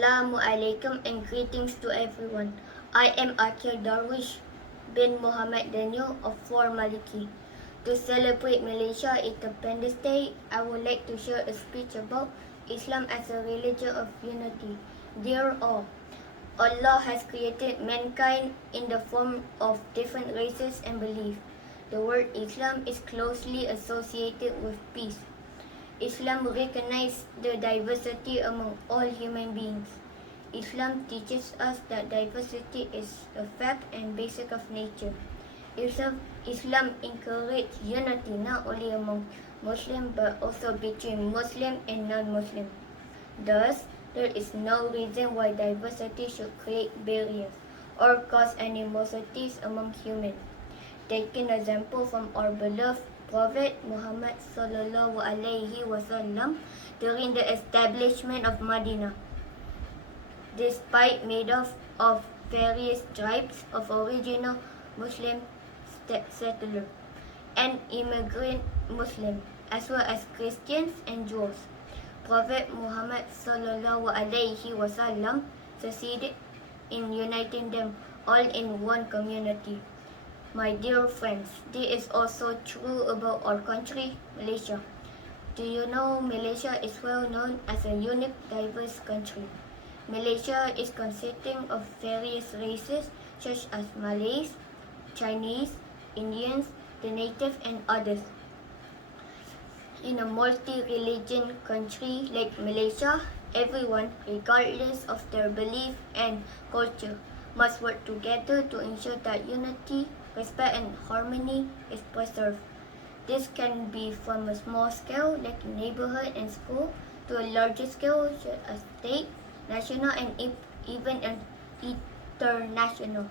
Assalammualaikum and greetings to everyone. I am Aqil Darwish bin Muhammad Danial of 4 Maliki. To celebrate Malaysia Independence Day, I would like to share a speech about Islam as a religion of unity. Dear all, Allah has created mankind in the form of different races and beliefs. The word Islam is closely associated with peace. Islam recognizes the diversity among all human beings. Islam teaches us that diversity is a fact and basic of nature. Islam encourages unity not only among Muslims but also between Muslim and non-Muslim. Thus, there is no reason why diversity should create barriers or cause animosities among humans. Taking an example from our beloved Prophet Muhammad S.A.W. during the establishment of Madinah. Despite made up of various tribes of original Muslim settlers and immigrant Muslims, as well as Christians and Jews, Prophet Muhammad S.A.W. succeeded in uniting them all in one community. My dear friends, this is also true about our country, Malaysia. Do you know Malaysia is well known as a unique, diverse country? Malaysia is consisting of various races such as Malays, Chinese, Indians, the native and others. In a multi-religion country like Malaysia, everyone, regardless of their belief and culture, must work together to ensure that unity, respect and harmony is preserved. This can be from a small scale like neighborhood and school to a larger scale such as state, national and even international.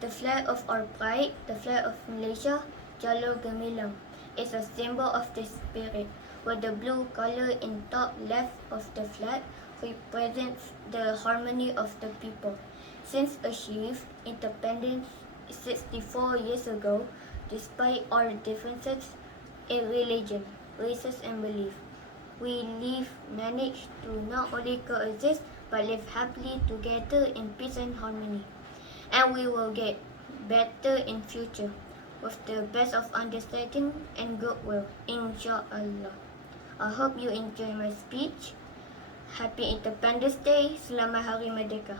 The flag of our pride, the flag of Malaysia, Jalur Gemilang, is a symbol of the spirit, where the blue color in top left of the flag represents the harmony of the people. Since achieved independence 64 years ago, despite our differences in religion, races and belief, we managed to not only coexist but live happily together in peace and harmony. And we will get better in future with the best of understanding and goodwill, inshallah. I hope you enjoy my speech. Happy Independence Day. Selamat Hari Merdeka.